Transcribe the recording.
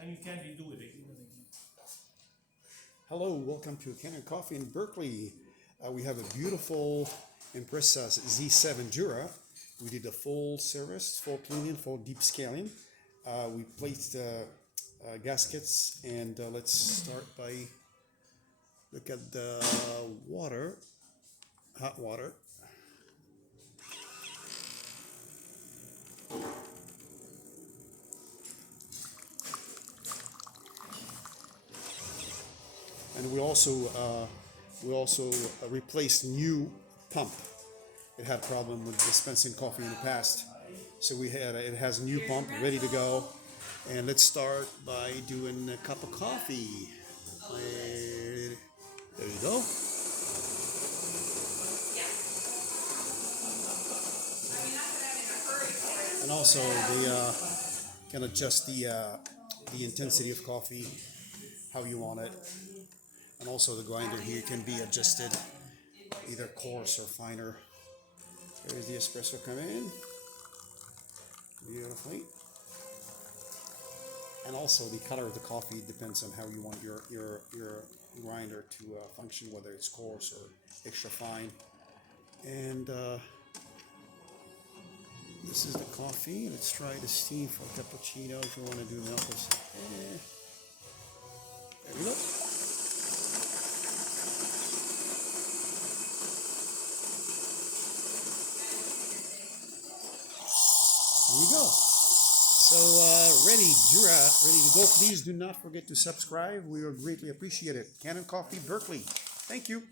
and you can redo it. Hello, welcome to Kanen Coffee in Berkeley. We have a beautiful Impressa Z7 Jura. We did a full service, full cleaning, full deep scaling. We placed gaskets, and let's start by look at the water, hot water. And we also replaced new pump. It had problem with dispensing coffee in the past, so it has a new pump ready to go. And let's start by doing a cup of coffee. There you go. And also can adjust the intensity of coffee how you want it. And also the grinder here can be adjusted either coarse or finer. There's the espresso coming in beautifully. And also the color of the coffee depends on how you want your grinder to function, whether it's coarse or extra fine. And this is the coffee. Let's try the steam for cappuccino if you want to do milk. There we go. There you go. So ready, Jura, ready to go. Please do not forget to subscribe. We will greatly appreciate it. Kanen Coffee, Berkeley. Thank you.